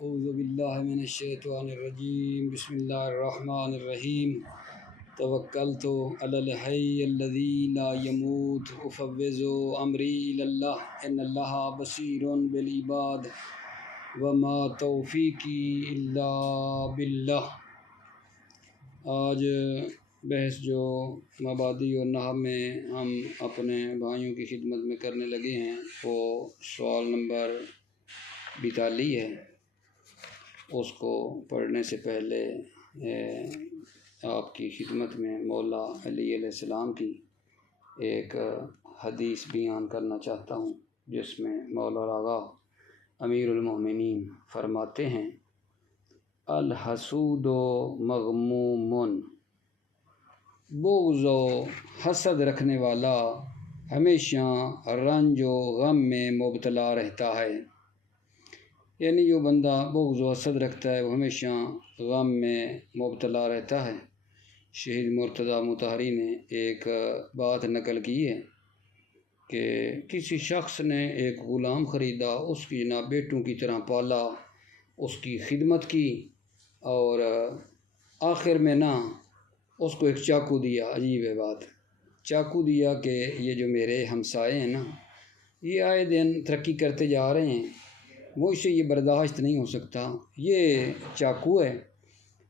اعوذ باللہ من الشیطان الرجیم بسم اللہ الرحمن الرحیم توکلت علی الحی الذی لا یموت افوض امری الی اللہ ان اللہ بصیر بالعباد وما توفیقی الا باللہ۔ آج بحث جو مبادی اور نحو میں ہم اپنے بھائیوں کی خدمت میں کرنے لگے ہیں وہ سوال نمبر 42 ہے۔ اس کو پڑھنے سے پہلے آپ کی خدمت میں مولا علی علیہ السلام کی ایک حدیث بیان کرنا چاہتا ہوں، جس میں مولا آغا امیر المومنین فرماتے ہیں: الحسود مغموم، بغض و حسد رکھنے والا ہمیشہ رنج و غم میں مبتلا رہتا ہے۔ یعنی جو بندہ بغض و حسد رکھتا ہے وہ ہمیشہ غم میں مبتلا رہتا ہے۔ شہید مرتضیٰ مطہری نے ایک بات نقل کی ہے کہ کسی شخص نے ایک غلام خریدا، اس کی جناب بیٹوں کی طرح پالا، اس کی خدمت کی، اور آخر میں اس کو ایک چاقو دیا۔ عجیب ہے بات، چاقو دیا کہ یہ جو میرے ہمسائے ہیں یہ آئے دن ترقی کرتے جا رہے ہیں، مجھ سے یہ برداشت نہیں ہو سکتا، یہ چاقو ہے،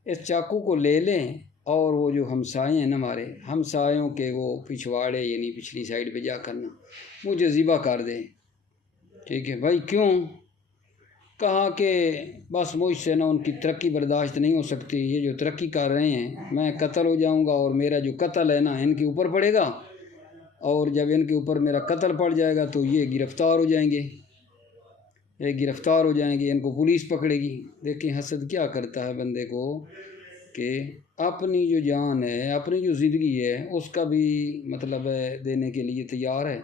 اس چاقو کو لے لیں اور وہ جو ہمسائے ہیں ہمارے ہمسایوں کے وہ پچھواڑے یعنی پچھلی سائڈ پہ جا کرنا مجھے ذبح کر دیں۔ ٹھیک ہے بھائی، کیوں؟ کہا کہ بس مجھ سے ان کی ترقی برداشت نہیں ہو سکتی، یہ جو ترقی کر رہے ہیں میں قتل ہو جاؤں گا اور میرا جو قتل ہے ان کے اوپر پڑے گا، اور جب ان کے اوپر میرا قتل پڑ جائے گا تو یہ گرفتار ہو جائیں گے، ان کو پولیس پکڑے گی۔ دیکھیں حسد کیا کرتا ہے بندے کو کہ اپنی جو جان ہے، اپنی جو زندگی ہے اس کا بھی مطلب ہے دینے کے لیے تیار ہے،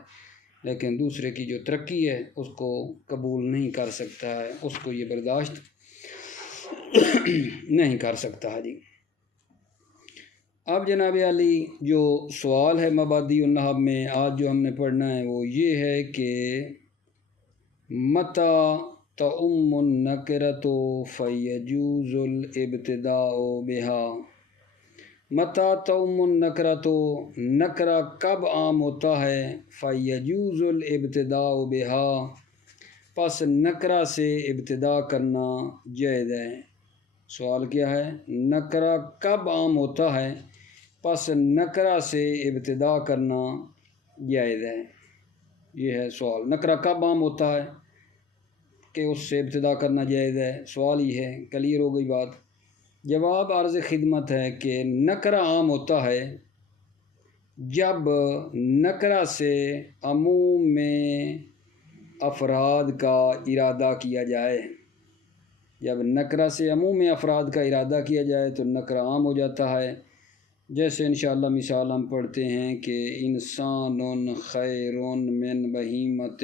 لیکن دوسرے کی جو ترقی ہے اس کو قبول نہیں کر سکتا ہے، اس کو یہ برداشت نہیں کر سکتا ہے۔ جی اب جناب علی جو سوال ہے مبادی النحو میں آج جو ہم نے پڑھنا ہے وہ یہ ہے کہ متى تعم النکرۃ فیجوز الابتداء بها، متى تعم النکرۃ، نکرہ کب عام ہوتا ہے، فیجوز الابتداء بها، پس نکرہ سے ابتدا کرنا جائز ہے۔ سوال کیا ہے؟ نکرہ کب عام ہوتا ہے پس نکرہ سے ابتدا کرنا جائز ہے، یہ ہے سوال۔ نکرہ کب عام ہوتا ہے کہ اس سے ابتدا کرنا جائز ہے، سوال ہی ہے، کلیئر ہو گئی بات۔ جواب عرض خدمت ہے کہ نکرہ عام ہوتا ہے جب نکرہ سے عموم میں افراد کا ارادہ کیا جائے، جب نکرہ سے عموم میں افراد کا ارادہ کیا جائے تو نکرہ عام ہو جاتا ہے۔ جیسے انشاءاللہ مثال ہم پڑھتے ہیں کہ انسان خیر من بہیمۃ،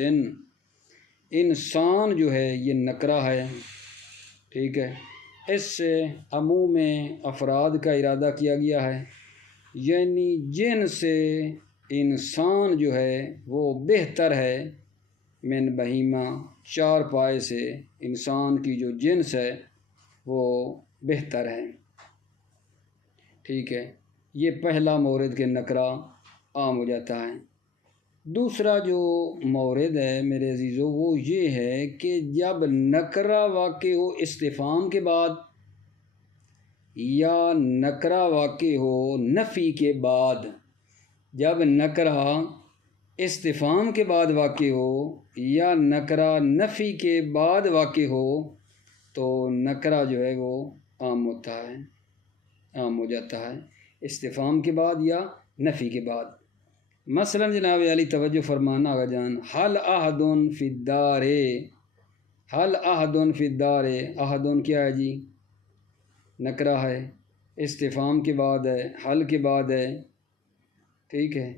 انسان جو ہے یہ نکرہ ہے، ٹھیک ہے، اس سے عموم افراد کا ارادہ کیا گیا ہے، یعنی جن سے انسان جو ہے وہ بہتر ہے، من بہیمہ، چار پائے سے انسان کی جو جنس ہے وہ بہتر ہے، ٹھیک ہے، یہ پہلا مورد کے نکرہ عام ہو جاتا ہے۔ دوسرا جو مورد ہے میرے عزیزو وہ یہ ہے کہ جب نکرہ واقع ہو استفہام کے بعد یا نکرہ واقع ہو نفی کے بعد، جب نکرہ استفہام کے بعد واقع ہو یا نکرہ نفی کے بعد واقع ہو تو نکرہ جو ہے وہ عام ہوتا ہے، عام ہو جاتا ہے استفہام کے بعد یا نفی کے بعد۔ مثلا جناب علی توجہ فرمانا آقا جان، حل احد فی الدار، حل احد فی الدار، احد کیا ہے جی؟ نکرہ ہے، استفہام کے بعد ہے، حل کے بعد ہے، ٹھیک ہے،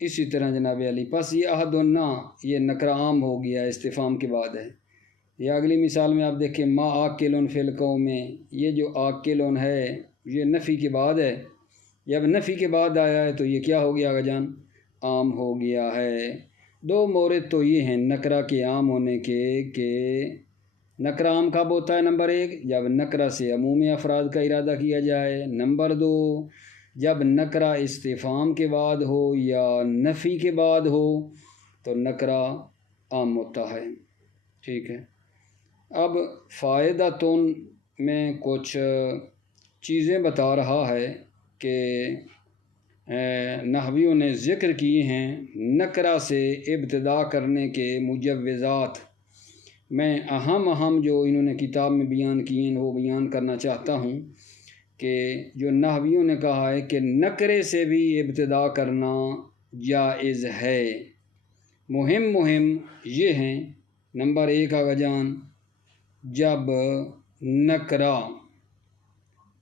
اسی طرح جناب علی پس یہ احد یہ نکرہ عام ہو گیا، استفہام کے بعد ہے۔ یا اگلی مثال میں آپ دیکھیں، ما عاقل فی القوم، یہ جو عاقل ہے یہ نفی کے بعد ہے، جب نفی کے بعد آیا ہے تو یہ کیا ہو گیا آقا جان؟ عام ہو گیا ہے۔ دو مورد تو یہ ہیں نکرہ کے عام ہونے کے کہ نکرہ عام کب ہوتا ہے؟ نمبر 1 جب نکرہ سے عموم افراد کا ارادہ کیا جائے، نمبر 2 جب نکرہ استفہام کے بعد ہو یا نفی کے بعد ہو تو نکرہ عام ہوتا ہے، ٹھیک ہے۔ اب فائدتن میں کچھ چیزیں بتا رہا ہے کہ نحویوں نے ذکر کی ہیں نکرہ سے ابتدا کرنے کے مجوزات۔ میں اہم جو انہوں نے کتاب میں بیان کیے ہیں وہ بیان کرنا چاہتا ہوں کہ جو نحویوں نے کہا ہے کہ نکرے سے بھی ابتدا کرنا جائز ہے۔ مہم یہ ہیں، نمبر 1 آغا جان، جب نکرہ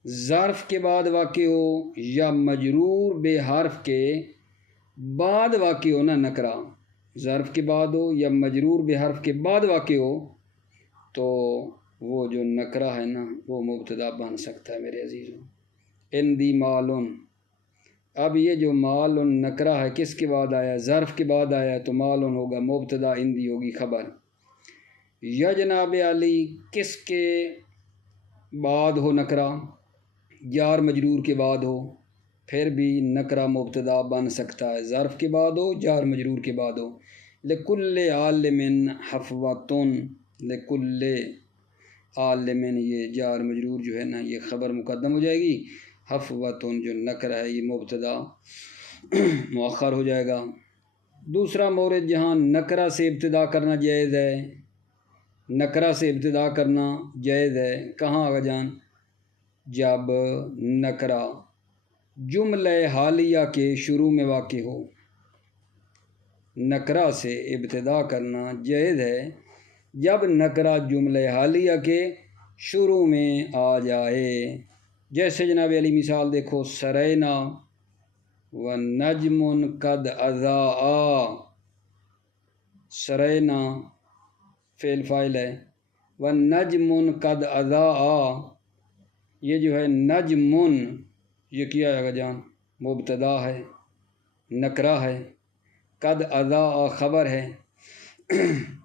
ظرف کے بعد واقع ہو یا مجرور بے حرف کے بعد واقع ہو، نہ نکرہ ظرف کے بعد ہو یا مجرور بے حرف کے بعد واقع ہو تو وہ جو نکرہ ہے نا وہ مبتدا بن سکتا ہے میرے عزیزوں۔ اندی مالن، اب یہ جو مالن نکرہ ہے کس کے بعد آیا؟ ظرف کے بعد آیا تو مالن ہوگا مبتدا، اندی ہوگی خبر۔ یا جناب علی کس کے بعد ہو نکرہ؟ جار مجرور کے بعد ہو، پھر بھی نکرہ مبتدا بن سکتا ہے، ظرف کے بعد ہو جار مجرور کے بعد ہو۔ لکل عالم حفوۃن، لکل عالم یہ جار مجرور جو ہے نا یہ خبر مقدم ہو جائے گی، حفوۃن جو نکرہ ہے یہ مبتدا مؤخر ہو جائے گا۔ دوسرا مورد جہاں نکرہ سے ابتدا کرنا جائز ہے، نکرہ سے ابتدا کرنا جائز ہے، کہاں آگا جان؟ جب نکرہ جملہ حالیہ کے شروع میں واقع ہو، نکرہ سے ابتدا کرنا جائز ہے جب نکرہ جملہ حالیہ کے شروع میں آ جائے۔ جیسے جناب علی مثال دیکھو، سرینا و نجم قد اضاء، سرینا فعل فاعل ہے، و نجم قد اضاء، یہ جو ہے نجم یہ کیا ہے جان؟ مبتدا ہے، نکرہ ہے، قد اضاء خبر ہے،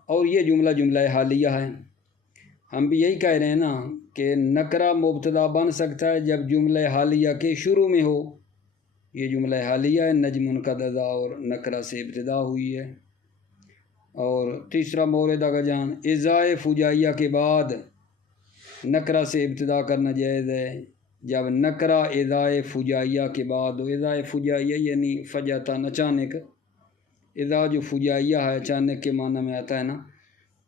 اور یہ جملہ حالیہ ہے۔ ہم بھی یہی کہہ رہے ہیں نا کہ نکرہ مبتدا بن سکتا ہے جب جملہ حالیہ کے شروع میں ہو، یہ جملہ حالیہ ہے، نجم قد اضاء اور نکرہ سے ابتدا ہوئی ہے۔ اور تیسرا مورد آگا جان، اضائے فجائیہ کے بعد نکرہ سے ابتدا کرنا جائز ہے جب نکرہ اضائے فجائیہ کے بعد ہو۔ اضائے فجائیہ یعنی فجعتاً اچانک، اضا جو فجائیہ ہے اچانک کے معنی میں آتا ہے نا،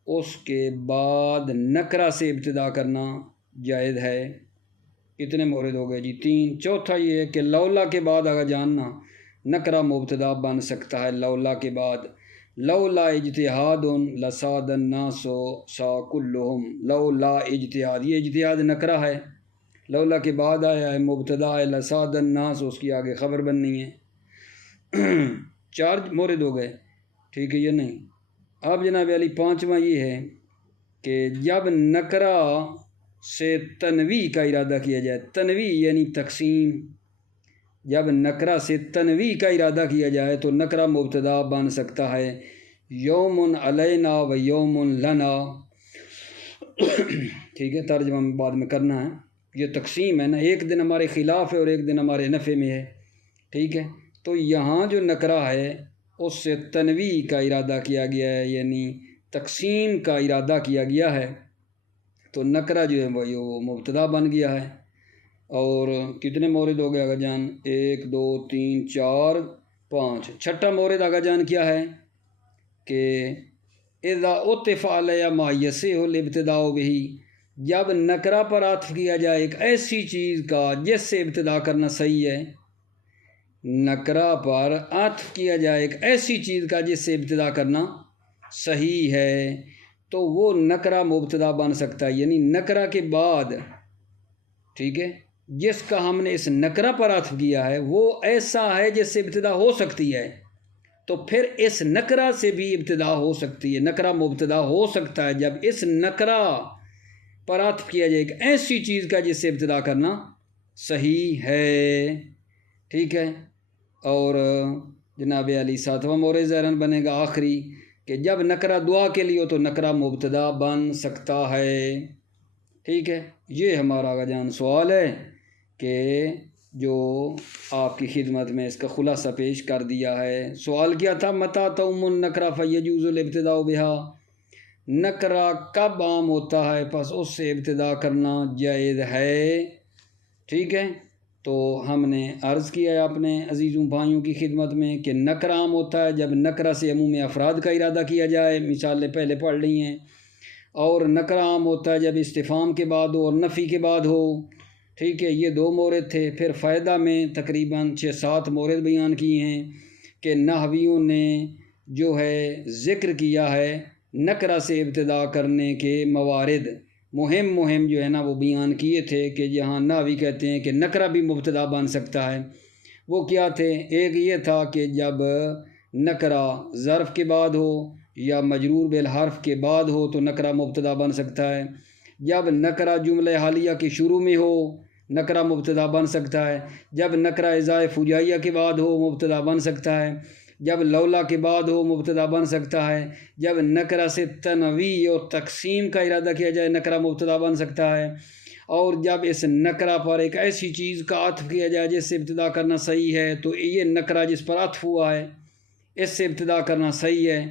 اس کے بعد نکرہ سے ابتدا کرنا جائز ہے۔ اتنے مورد ہو گئے جی 3۔ چوتھا یہ ہے کہ لولا کے بعد اگر جاننا نکرہ مبتدا بن سکتا ہے، لولا کے بعد، لولا اجتہاد لصاد الناس سا کلہم، لولا اجتہاد، یہ اجتہاد نکرہ ہے، لولا کے بعد آیا ہے، مبتدا ہے، لصاد الناس اس کی آگے خبر بننی ہے۔ 4 مورد ہو گئے، ٹھیک ہے، یہ نہیں۔ اب جناب علی 5واں یہ ہے کہ جب نکرہ سے تنویع کا ارادہ کیا جائے، تنویع یعنی تقسیم، جب نکرہ سے تنویع کا ارادہ کیا جائے تو نکرہ مبتدا بن سکتا ہے، یوم علینا و یوم لنا، ٹھیک ہے، ترجمہ بعد میں کرنا ہے، یہ تقسیم ہے نا، ایک دن ہمارے خلاف ہے اور ایک دن ہمارے نفع میں ہے، ٹھیک ہے۔ تو یہاں جو نکرہ ہے اس سے تنویع کا ارادہ کیا گیا ہے، یعنی تقسیم کا ارادہ کیا گیا ہے، تو نکرہ جو ہے وہ مبتدا بن گیا ہے۔ اور کتنے مورد ہو گئے آگا جان؟ 1 2 3 4 5۔ چھٹا مورد آگا جان کیا ہے کہ اذا عطف علی ما یصح الابتداء بہ، جب نکرہ پر عطف کیا جائے ایک ایسی چیز کا جس سے ابتدا کرنا صحیح ہے، نکرہ پر عطف کیا جائے ایک ایسی چیز کا جس سے ابتدا کرنا صحیح ہے تو وہ نکرہ مبتدا بن سکتا ہے، یعنی نکرہ کے بعد، ٹھیک ہے، جس کا ہم نے اس نکرہ پر عطف کیا ہے وہ ایسا ہے جس سے ابتدا ہو سکتی ہے، تو پھر اس نکرہ سے بھی ابتدا ہو سکتی ہے، نکرہ مبتدا ہو سکتا ہے جب اس نکرہ پر عطف کیا جائے ایک ایسی چیز کا جس سے ابتدا کرنا صحیح ہے، ٹھیک ہے۔ اور جناب علی 7واں مورد ذہن بنے گا آخری، کہ جب نکرہ دعا کے لیے ہو تو نکرہ مبتدا بن سکتا ہے۔ ٹھیک ہے، یہ ہمارا آغا جان سوال ہے کہ جو آپ کی خدمت میں اس کا خلاصہ پیش کر دیا ہے۔ سوال کیا تھا؟ متى تعم النکرہ فیجوز الابتداء بها، نکرہ کب عام ہوتا ہے پس اس سے ابتدا کرنا جائز ہے۔ ٹھیک ہے، تو ہم نے عرض کیا ہے اپنے عزیزوں بھائیوں کی خدمت میں کہ نکرہ عام ہوتا ہے جب نکرہ سے عموم افراد کا ارادہ کیا جائے، مثالیں پہلے پڑھ لی ہیں۔ اور نکرہ عام ہوتا ہے جب استفہام کے بعد ہو اور نفی کے بعد ہو۔ ٹھیک ہے، یہ 2 مورد تھے۔ پھر فائدہ میں تقریباً 6-7 مورد بیان کیے ہیں کہ نحویوں نے جو ہے ذکر کیا ہے نکرہ سے ابتدا کرنے کے موارد، مہم جو ہے نا وہ بیان کیے تھے کہ جہاں نحوی کہتے ہیں کہ نکرہ بھی مبتدا بن سکتا ہے۔ وہ کیا تھے؟ ایک یہ تھا کہ جب نکرہ ظرف کے بعد ہو یا مجرور بالحرف کے بعد ہو تو نکرہ مبتدا بن سکتا ہے۔ جب نکرہ جملہ حالیہ کے شروع میں ہو نکرہ مبتدا بن سکتا ہے۔ جب نکرہ اضافہ فجائیہ کے بعد ہو مبتدا بن سکتا ہے۔ جب لولا کے بعد ہو مبتدا بن سکتا ہے۔ جب نکرہ سے تنویع اور تقسیم کا ارادہ کیا جائے نکرہ مبتدا بن سکتا ہے۔ اور جب اس نکرہ پر ایک ایسی چیز کا عطف کیا جائے جس سے ابتدا کرنا صحیح ہے تو یہ نکرہ جس پر عطف ہوا ہے اس سے ابتدا کرنا صحیح ہے۔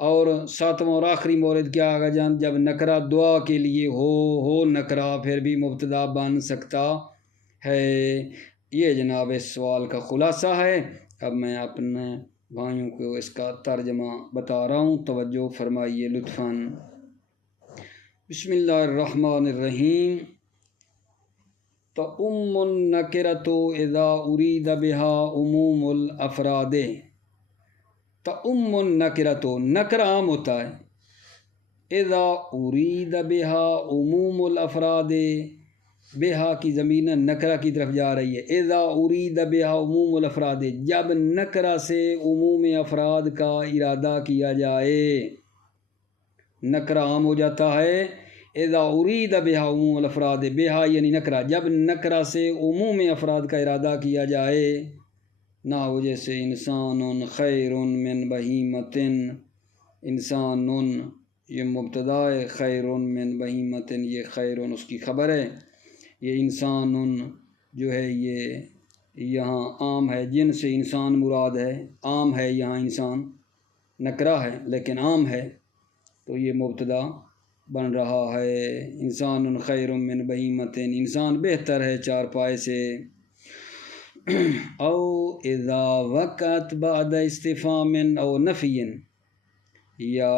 اور 7واں اور آخری مورد کیا آگا جان؟ جب نکرہ دعا کے لیے ہو نکرہ پھر بھی مبتدا بن سکتا ہے۔ یہ جناب اس سوال کا خلاصہ ہے۔ اب میں اپنے بھائیوں کو اس کا ترجمہ بتا رہا ہوں، توجہ فرمائیے لطفاً۔ بسم اللہ الرحمن الرحیم۔ تؤم النکرۃ اذا ارید بها عموم الافراد۔ تؤم النکرۃ، نکرہ عام ہوتا ہے اذا ارید بها عموم الافراد، بها کی ضمیر نکرہ کی طرف جا رہی ہے۔ اذا ارید بها عموم الافراد، جب نکرہ سے عموم افراد کا ارادہ کیا جائے نکرہ عام ہو جاتا ہے۔ اذا ارید بها عموم الافراد، بها یعنی نکرہ، جب نکرہ سے عموم افراد کا ارادہ کیا جائے، نحو جیسے انسان خیر من بہیمۃ، انسان یہ مبتدا ہے، خیر من بہیمۃ یہ خیر اس کی خبر ہے۔ یہ انسان جو ہے یہ یہاں عام ہے، جن سے انسان مراد ہے، عام ہے یہاں انسان، نکرہ ہے لیکن عام ہے تو یہ مبتدا بن رہا ہے۔ انسان خیر من بہیمۃ، انسان بہتر ہے چارپائے سے۔ او اذا وقت بعد استفہام او نفی، یا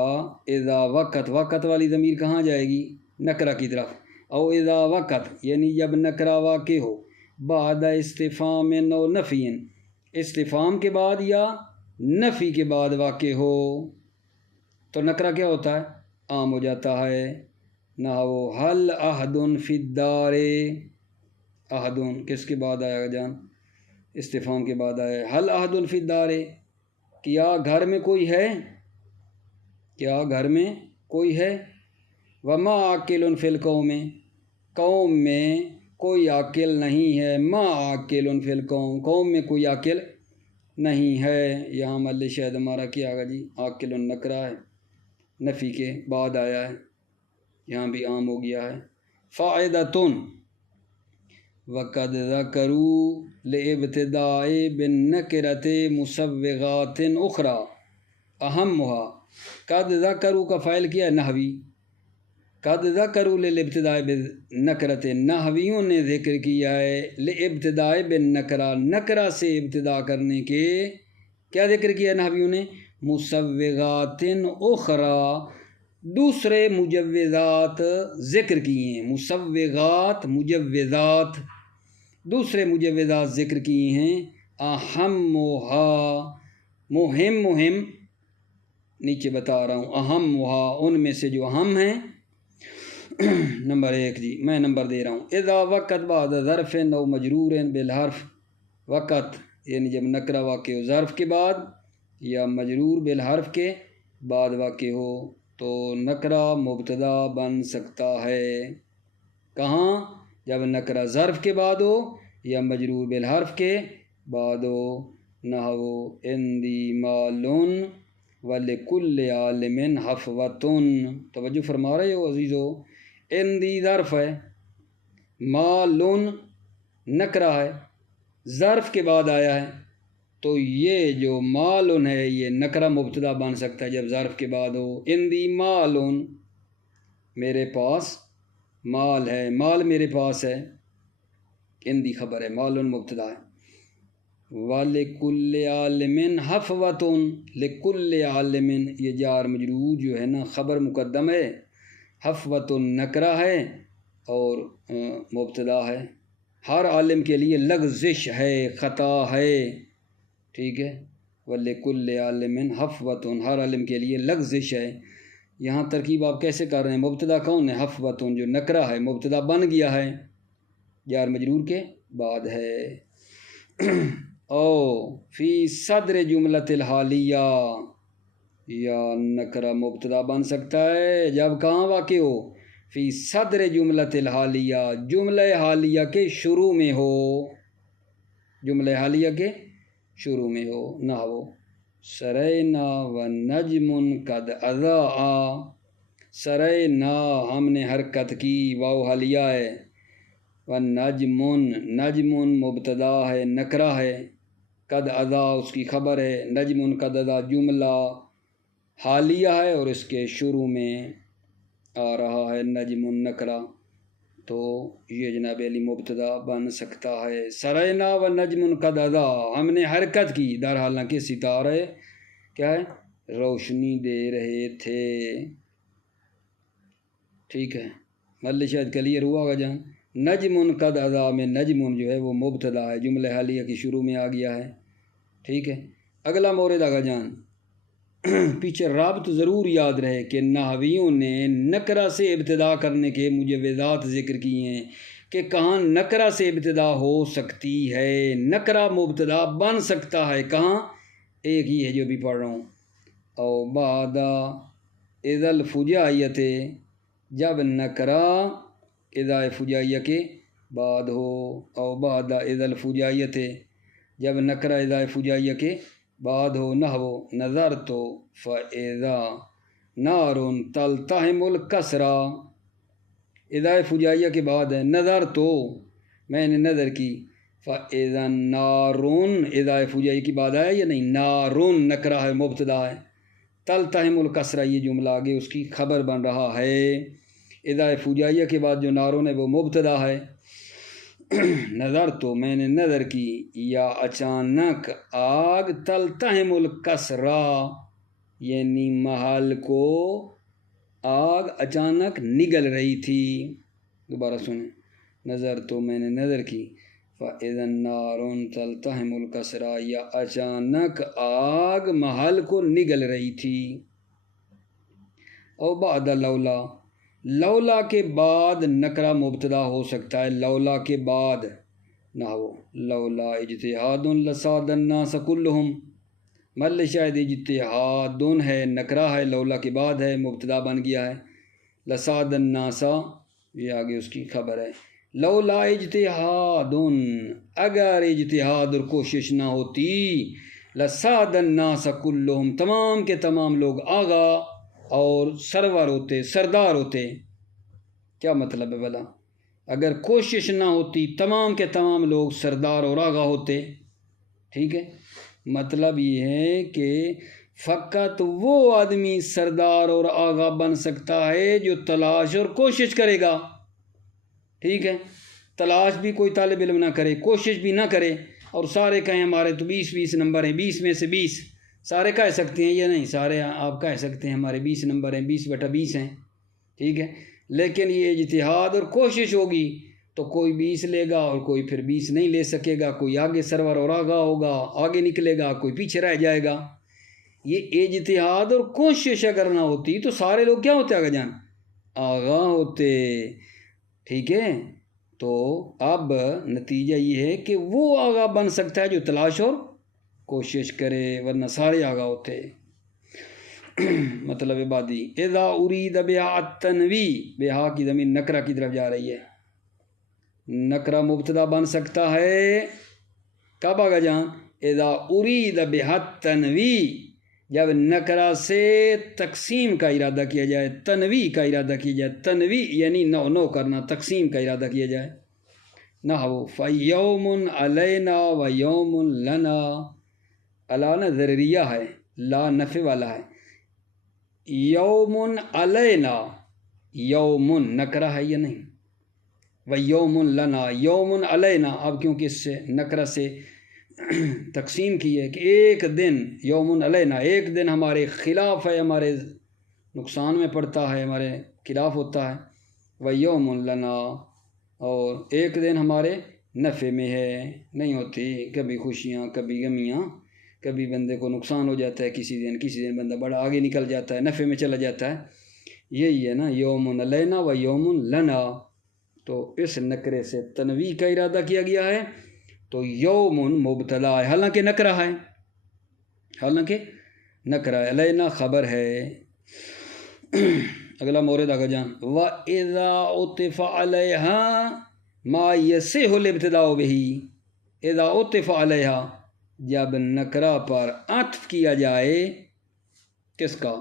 اذا وقت والی ضمیر کہاں جائے گی؟ نکرہ کی طرف۔ او اذا وقت یعنی جب نکرہ واقع ہو بعد استفہام او نفی، استفہام کے بعد یا نفی کے بعد واقع ہو تو نکرہ کیا ہوتا ہے؟ عام ہو جاتا ہے۔ نحو حل احد فی الدار، احد کس کے بعد آیا جان؟ استفہام کے بعد آیا ہے۔ حل احد فی الدار، کیا گھر میں کوئی ہے؟ کیا گھر میں کوئی ہے؟ وما عاقل فی القوم، قوم میں کوئی عاقل نہیں ہے۔ ما عاقل فی القوم، قوم میں کوئی عاقل نہیں ہے۔ یہاں محل شاہد ہمارا کیا آگا جی؟ عاقل نکرہ ہے، نفی کے بعد آیا ہے، یہاں بھی عام ہو گیا ہے۔ فائدۃ وقد ذکروا لابتداء بالنکرۃ مسوغات اخری اہمها، قد ذکروا کا فاعل کیا ہے نحوی، قد ذکروا للابتداء بالنکرۃ، نحویوں نے ذکر کیا ہے لابتداء بالنکرہ، نکرہ سے ابتدا کرنے کے کیا ذکر کیا نحویوں نے؟ مسوغات اخری، دوسرے مجوزات ذکر کیے ہیں۔ مسوغات مجوزات، دوسرے مجوزات ذکر کیے ہیں۔ اہمها مہم نیچے بتا رہا ہوں، اہمها ان میں سے جو اہم ہیں۔ نمبر 1 جی میں نمبر دے رہا ہوں۔ اذا وقت بعد ظرف او مجرور بالحرف، وقت یعنی جب نکرہ واقع ہو ظرف کے بعد یا مجرور بالحرف کے بعد واقع ہو تو نکرہ مبتدا بن سکتا ہے۔ کہاں؟ جب نکرہ ظرف کے بعد ہو یا مجرور بالحرف کے بعد ہو۔ نحو عندی مال وَلِكُلِّ عَالِمٍ حَفْوَةٌ، توجہ فرما رہے ہو عزیزو، ان دی ظرف ہے، مالن نکرہ ہے، ظرف کے بعد آیا ہے، تو یہ جو مالن ہے یہ نکرہ مبتدا بن سکتا ہے جب ظرف کے بعد ہو۔ ان دی مالن، میرے پاس مال ہے، مال میرے پاس ہے، ان دی خبر ہے، مالن مبتدا ہے۔ وَلِكُلِّ عَالِمٍ حَفْوَةٌ، لِكُلِّ عَالِمٍ یہ جار مجرور جو ہے نا خبر مقدم ہے، حفوۃ نکرہ ہے اور مبتدا ہے، ہر عالم کے لیے لغزش ہے، خطا ہے، ٹھیک ہے۔ وَلِكُلِّ عَالِمٍ حَفْوَةٌ، ہر عالم کے لیے لغزش ہے۔ یہاں ترکیب آپ کیسے کر رہے ہیں؟ مبتدا کون ہے؟ حفوۃ جو نکرہ ہے، مبتدا بن گیا ہے، جار مجرور کے بعد ہے۔ او فی صدر جملۃ الحالیہ، یا نکرہ مبتدا بن سکتا ہے جب کہاں واقع ہو؟ فی صدر جملۃ الحالیہ، جملہ حالیہ کے شروع میں ہو، جملہ حالیہ کے شروع میں ہو۔ نحو سرینا ونجم قد اضاء، سرینا ہم نے حرکت کی، واو حالیہ ہے، ونجم نجم مبتدا ہے، نکرہ ہے، قد اضاء اس کی خبر ہے، نجم قد اضاء جملہ حالیہ ہے اور اس کے شروع میں آ رہا ہے نجم نکرہ، تو یہ جناب علی مبتدا بن سکتا ہے۔ سرینا و نجم قد اضاء، ہم نے حرکت کی، در حالانکہ ستارے کیا ہے؟ روشنی دے رہے تھے، ٹھیک ہے، مطلب شاید کلیئر ہوا گا جان۔ نجم قد اضاء میں نجم جو ہے وہ مبتدا ہے، جملہ حالیہ کی شروع میں آ گیا ہے، ٹھیک ہے۔ اگلا مورد آگا جان، پیچھے رابط ضرور یاد رہے کہ نحویوں نے نکرہ سے ابتدا کرنے کے مجوزات ذکر کیے ہیں کہ کہاں نکرہ سے ابتدا ہو سکتی ہے، نکرہ مبتدا بن سکتا ہے، کہاں؟ ایک ہی ہے جو بھی پڑھ رہا ہوں، او بعد اذا الفجائیت، جب نکرہ اذا فجائیہ کے بعد ہو، او بعد اذا الفجائیت، جب نکرہ اذا فجائیہ کے بعد ہو۔ نحو نظرت فاذا نار تلتہم الکسرا، اذا فجائیہ کے بعد ہے، نظرت میں نے نظر کی، فاذا نار اذا فجائیہ کے بعد ہے یا نہیں؟ نار نکرہ ہے، مبتدا ہے، تلتہم الکسرا یہ جملہ آگے اس کی خبر بن رہا ہے، اذا فجائیہ کے بعد جو نارون ہے وہ مبتدا ہے۔ نظر تو میں نے نظر کی، یا اچانک آگ تلتہم الکسرا، یعنی محل کو آگ اچانک نگل رہی تھی۔ دوبارہ سنیں، نظر تو میں نے نظر کی، فَإِذَا النَّارُ تَلْتَهِمُ الْكَسْرَى، یا اچانک آگ محل کو نگل رہی تھی۔ او بعد لولا، لولا کے بعد نکرہ مبتدا ہو سکتا ہے، لولا کے بعد، نحو لولا اجتہاد لصاد الناس کلہم، مل شاید اجتہاد ہے، نکرہ ہے، لولا کے بعد ہے، مبتدا بن گیا ہے، لصاد الناس یہ آگے اس کی خبر ہے۔ لولا اجتہاد، اگر اجتہاد اور کوشش نہ ہوتی، لصاد الناس کلہم، تمام کے تمام لوگ آگا اور سرور ہوتے، سردار ہوتے۔ کیا مطلب ہے بھلا؟ اگر کوشش نہ ہوتی تمام کے تمام لوگ سردار اور آگاہ ہوتے، ٹھیک ہے۔ مطلب یہ ہے کہ فقط وہ آدمی سردار اور آگاہ بن سکتا ہے جو تلاش اور کوشش کرے گا، ٹھیک ہے۔ تلاش بھی کوئی طالب علم نہ کرے، کوشش بھی نہ کرے، اور سارے کہیں ہمارے تو 20 نمبر ہیں، 20 میں سے 20 سارے کہہ سکتے ہیں، یہ نہیں سارے آپ کہہ سکتے ہیں ہمارے 20 نمبر ہیں، 20/20 ہیں، ٹھیک ہے۔ لیکن یہ اجتہاد اور کوشش ہوگی تو کوئی 20 لے گا اور کوئی پھر 20 نہیں لے سکے گا، کوئی آگے سرور اور آگاہ ہوگا، آگے نکلے گا، کوئی پیچھے رہ جائے گا۔ یہ اجتہاد اور کوشش اگر نہ ہوتی تو سارے لوگ کیا ہوتے آگے جان؟ آگاہ ہوتے، ٹھیک ہے۔ تو اب نتیجہ یہ ہے کہ وہ آگاہ بن سکتا ہے جو تلاش اور کوشش کرے، ورنہ سارے آگاہ ہوتے۔ مطلب عبادی اذا ارید بہا التنوی، بہا کی ضمیر نکرہ کی طرف جا رہی ہے، نکرہ مبتدا بن سکتا ہے کب آگا جان؟ اذا ارید بہا التنوی، جب نکرہ سے تقسیم کا ارادہ کیا جائے، تنویع کا ارادہ کیا جائے، تنویع یعنی نو نو کرنا، تقسیم کا ارادہ کیا جائے، نحو فَيَوْمٌ عَلَيْنَا وَيَوْمٌ لَنَا، علا نا ضرریہ ہے، لا نفع والا ہے، یومن علینا، یومن نکرہ ہے یا نہیں، وَيَوْمٌ لَنَا یومن علینا، اب کیونکہ اس سے نکرہ سے تقسیم کی ہے کہ ایک دن، یومن علینا ایک دن ہمارے خلاف ہے، ہمارے نقصان میں پڑتا ہے، ہمارے خلاف ہوتا ہے، وَيَوْمٌ لَنَا اور ایک دن ہمارے نفع میں ہے، نہیں ہوتی، کبھی خوشیاں کبھی غمیاں، کبھی بندے کو نقصان ہو جاتا ہے، کسی دن بندہ بڑا آگے نکل جاتا ہے، نفع میں چلا جاتا ہے، یہی ہے نا یومن علینا و یومن لنا، تو اس نکرے سے تنویع کا ارادہ کیا گیا ہے، تو یومن مبتدا ہے، حالانکہ نکرہ ہے، حالانکہ نکرہ ہے، علینا خبر ہے۔ اگلا مورد آگا جان، وَإِذَا عُطِفَ عَلَيْهَا مَا يَصِحُ الْابْتِدَاءُ بِهِ، اذا عُطِفَ عَلَيْهَا جب نکرہ پر عطف کیا جائے، کس کا؟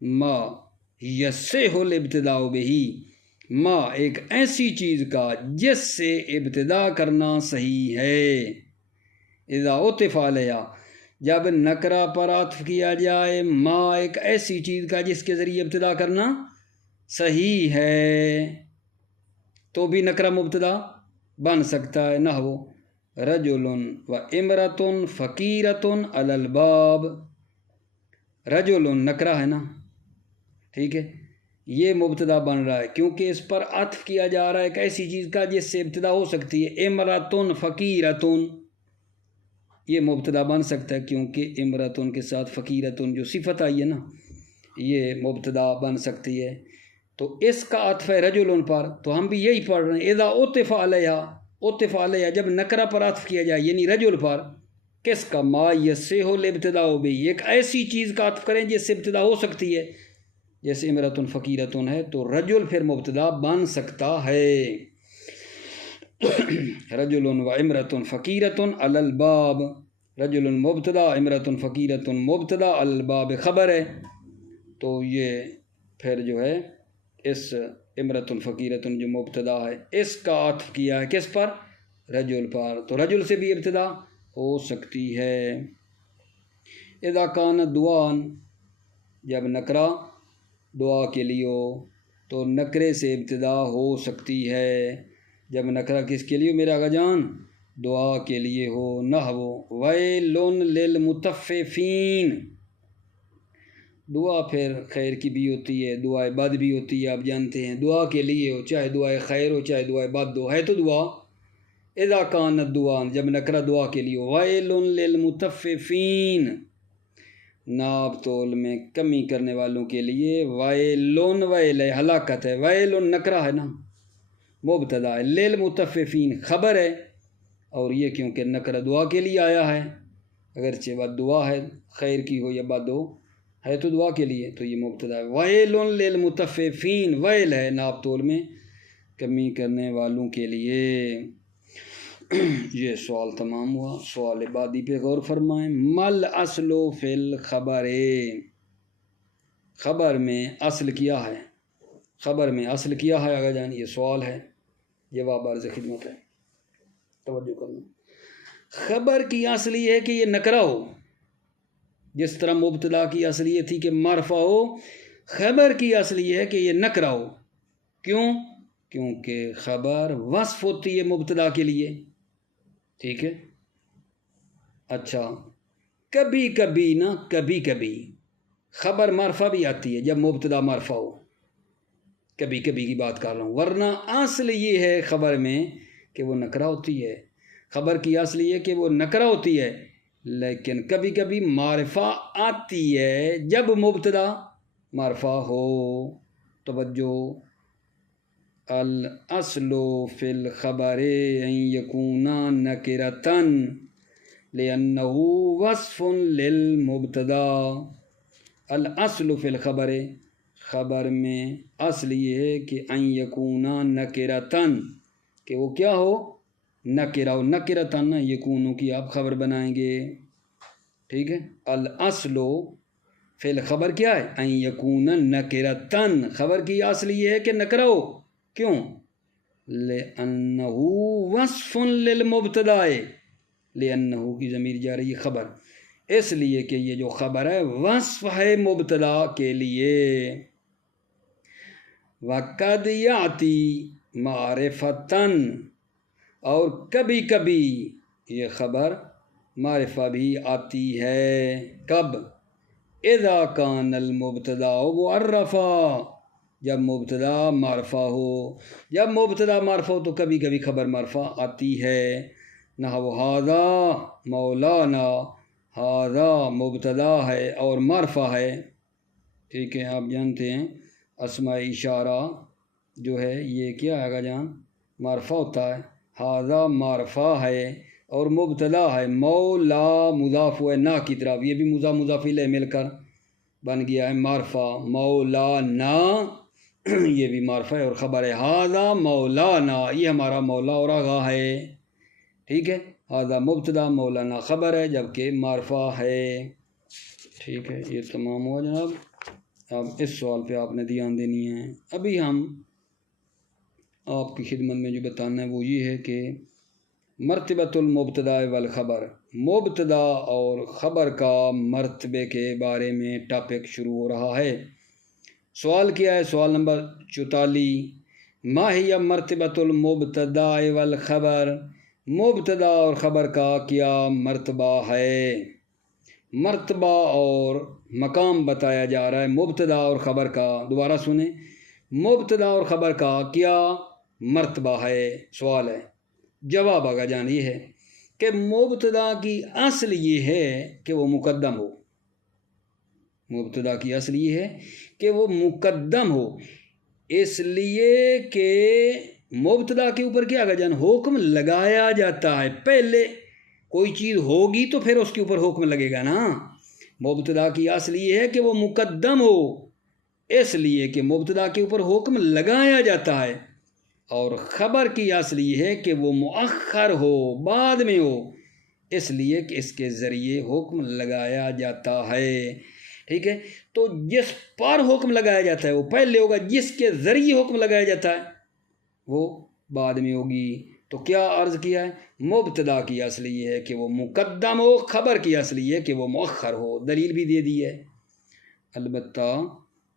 ما یصح الابتداء بِهِ، ما ایک ایسی چیز کا جس سے ابتدا کرنا صحیح ہے، اذا عطف علیہا جب نکرہ پر عطف کیا جائے، ما ایک ایسی چیز کا جس کے ذریعے ابتدا کرنا صحیح ہے، تو بھی نکرہ مبتدا بن سکتا ہے، نحو رجل و امرۃ فقیرۃ علی الباب، رجل نکرہ ہے نا، ٹھیک ہے، یہ مبتدا بن رہا ہے کیونکہ اس پر عطف کیا جا رہا ہے ایک ایسی چیز کا جس سے ابتدا ہو سکتی ہے، امرۃ فقیرۃ، یہ مبتدا بن سکتا ہے کیونکہ امرۃ کے ساتھ فقیرۃ جو صفت آئی ہے نا، یہ مبتدا بن سکتی ہے، تو اس کا عطف ہے رجل پر، تو ہم بھی یہی پڑھ رہے ہیں، اذا عطف علیہا، عطف علیہا جب نکرہ پر عطف کیا جائے یعنی رجل پر، کس کا؟ ما یصح الابتداء بہ، ایک ایسی چیز کا عطف کریں جس سے ابتدا ہو سکتی ہے، جیسے امرۃ فقیرۃ ہے تو رجل پھر مبتدا بن سکتا ہے، رجل و امرۃ فقیرۃ علی الباب، رجل مبتدا، امرۃ فقیرۃ مبتدا، علی الباب خبر ہے، تو یہ پھر جو ہے اس امرۃ فقیرۃ جو مبتدا ہے اس کا عطف کیا ہے کس پر؟ رجل پر، تو رجل سے بھی ابتدا ہو سکتی ہے۔ اذا کان دعان جب نکرہ دعا کے لیے ہو تو نکرے سے ابتدا ہو سکتی ہے، جب نکرہ کس کے لیے میرا آقا جان؟ دعا کے لیے ہو، نحو ویل للمطففین، دعا پھر خیر کی بھی ہوتی ہے، دعائے بد بھی ہوتی ہے، آپ جانتے ہیں، دعا کے لیے ہو، چاہے دعائے خیر ہو چاہے دعائے بد ہو، ہے تو دعا۔ اذا کانت دعان جب نکرہ دعا کے لیے ہو، ویل للمطففین ناپ تول میں کمی کرنے والوں کے لیے، ویلون ویل ہلاکت ہے، ویلون نکرہ ہے نا، مبتدا ہے، للمطففین خبر ہے، اور یہ کیونکہ نکرہ دعا کے لیے آیا ہے، اگرچہ بد دعا ہے، خیر کی ہو یا بد ہو، ہے تو دعا کے لیے، تو یہ مبتدا ہے، ویلون للمطففین، ویل ہے ناپ تول میں کمی کرنے والوں کے لیے۔ یہ سوال تمام ہوا، سوال بعدی پہ غور فرمائیں، مل اصل فی الخبر، خبر میں اصل کیا ہے، خبر میں اصل کیا ہے آگا جان، یہ سوال ہے، جواب عرض خدمت ہے، توجہ کرنا۔ خبر کی اصل یہ ہے کہ یہ نکرہ ہو، جس طرح مبتدا کی اصل یہ تھی کہ مرفوع ہو، خبر کی اصل یہ ہے کہ یہ نکرہ ہو، کیوں؟ کیونکہ خبر وصف ہوتی ہے مبتدا کے لیے، ٹھیک ہے، اچھا کبھی کبھی نا، کبھی کبھی خبر مرفوع بھی آتی ہے جب مبتدا مرفوع ہو، کبھی کبھی کی بات کر رہا ہوں، ورنہ اصل یہ ہے خبر میں کہ وہ نکرہ ہوتی ہے، خبر کی اصل یہ کہ وہ نکرہ ہوتی ہے، لیکن کبھی کبھی معرفہ آتی ہے جب مبتدا مرفوع ہو، توجہ، الاصل فی الخبر ان یکون نکرۃ لأنہ وصف للمبتدا، الاصل فی الخبر، خبر میں اصل یہ ہے کہ ان یکون نکرۃ، کہ وہ کیا ہو؟ نکرہ ہو، نکرۃ یکون کی آپ خبر بنائیں گے، ٹھیک ہے، الاصل فعل خبر کیا ہے؟ ان یکون نکرتن، خبر کی اصل یہ ہے کہ نکرہ ہو. کیوں؟ لأنہ وصف للمبتدا، لأنہ کی ضمیر جا رہی ہے خبر، اس لیے کہ یہ جو خبر ہے وصف ہے مبتدا کے لیے. وقد یاتی معرفتن، اور کبھی کبھی یہ خبر معرفہ بھی آتی ہے. کب؟ اذا کان المبتدا معرفا، جب مبتدا معرفہ ہو. جب مبتدا معرفہ ہو تو کبھی کبھی خبر معرفہ آتی ہے. نحو ھذا مولانا، ھذا مبتدا ہے اور معرفہ ہے. ٹھیک ہے، آپ جانتے ہیں اسماء اشارہ جو ہے یہ کیا ہے آگا جان؟ معرفہ ہوتا ہے. ھذا معرفہ ہے اور مبتدا ہے. مولا مضاف و نا کی طرف، یہ بھی مضاف الیہ مل کر بن گیا ہے معرفہ. مولانا یہ بھی معرفہ ہے اور خبر ہے. ھذا مولانا، یہ ہمارا مولا اور آغا ہے. ٹھیک ہے، ھذا مبتدا، مولانا خبر ہے جبکہ معرفہ ہے. ٹھیک ہے، یہ تمام ہوا جناب. اب اس سوال پہ آپ نے دھیان دینی ہے. ابھی ہم آپ کی خدمت میں جو بتانا ہے وہ یہ ہے کہ مرتبۃ المبتدا والخبر، مبتدا اور خبر کا مرتبے کے بارے میں ٹاپک شروع ہو رہا ہے. سوال کیا ہے؟ سوال نمبر 44. ما ہی مرتبۃ المبتدا والخبر، مبتدا اور خبر کا کیا مرتبہ ہے؟ مرتبہ اور مقام بتایا جا رہا ہے مبتدا اور خبر کا. دوبارہ سنیں، مبتدا اور خبر کا کیا مرتبہ ہے؟ سوال ہے. جواب آگا جان یہ ہے کہ مبتدا کی اصل یہ ہے کہ وہ مقدم ہو. مبتدا کی اصل یہ ہے کہ وہ مقدم ہو، اس لیے کہ مبتدا کے اوپر کیا آگا جان؟ حکم لگایا جاتا ہے. پہلے کوئی چیز ہوگی تو پھر اس کے اوپر حکم لگے گا نا. مبتدا کی اصل یہ ہے کہ وہ مقدم ہو، اس لیے کہ مبتدا کے اوپر حکم لگایا جاتا ہے. اور خبر کی اصل یہ ہے کہ وہ مؤخر ہو، بعد میں ہو، اس لیے کہ اس کے ذریعے حکم لگایا جاتا ہے. ٹھیک ہے، تو جس پر حکم لگایا جاتا ہے وہ پہلے ہوگا، جس کے ذریعے حکم لگایا جاتا ہے وہ بعد میں ہوگی. تو کیا عرض کیا ہے؟ مبتدا کی اصل یہ ہے کہ وہ مقدم ہو، خبر کی اصل یہ ہے کہ وہ مؤخر ہو. دلیل بھی دے دی ہے. البتہ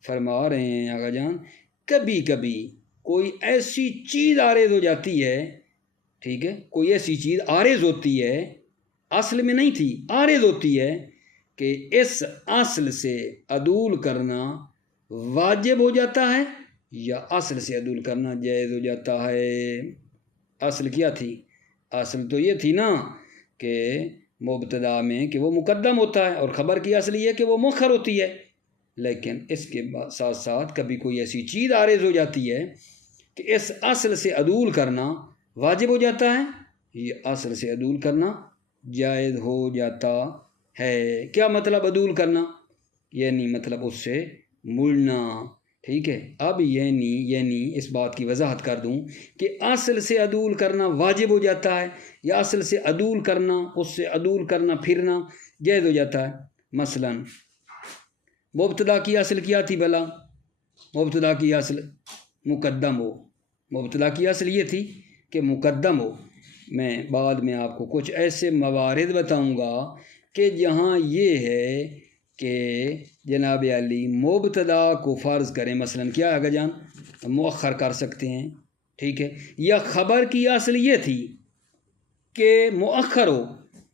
فرما رہے ہیں آقا جان کبھی کبھی کوئی ایسی چیز عارض ہو جاتی ہے. ٹھیک ہے، کوئی ایسی چیز عارض ہوتی ہے، اصل میں نہیں تھی، عارض ہوتی ہے کہ اس اصل سے عدول کرنا واجب ہو جاتا ہے یا اصل سے عدول کرنا جائز ہو جاتا ہے. اصل کیا تھی؟ اصل تو یہ تھی نا کہ مبتدا میں کہ وہ مقدم ہوتا ہے اور خبر کی اصل یہ ہے کہ وہ مؤخر ہوتی ہے. لیکن اس کے ساتھ ساتھ کبھی کوئی ایسی چیز عارض ہو جاتی ہے کہ اس اصل سے عدول کرنا واجب ہو جاتا ہے، یہ اصل سے عدول کرنا جائز ہو جاتا ہے. کیا مطلب عدول کرنا؟ یعنی مطلب اس سے مڑنا. ٹھیک ہے، اب یعنی اس بات کی وضاحت کر دوں کہ اصل سے عدول کرنا واجب ہو جاتا ہے یا اصل سے عدول کرنا، اس سے عدول کرنا پھرنا جائز ہو جاتا ہے. مثلا مبتدا کی اصل کیا تھی بھلا؟ مبتدا کی اصل مقدم ہو. مبتدا کی اصل یہ تھی کہ مقدم ہو. میں بعد میں آپ کو کچھ ایسے موارد بتاؤں گا کہ جہاں یہ ہے کہ جناب علی مبتدا کو فرض کریں، مثلا کیا ہے جان؟ مؤخر کر سکتے ہیں. ٹھیک ہے، یا خبر کی اصل یہ تھی کہ مؤخر ہو،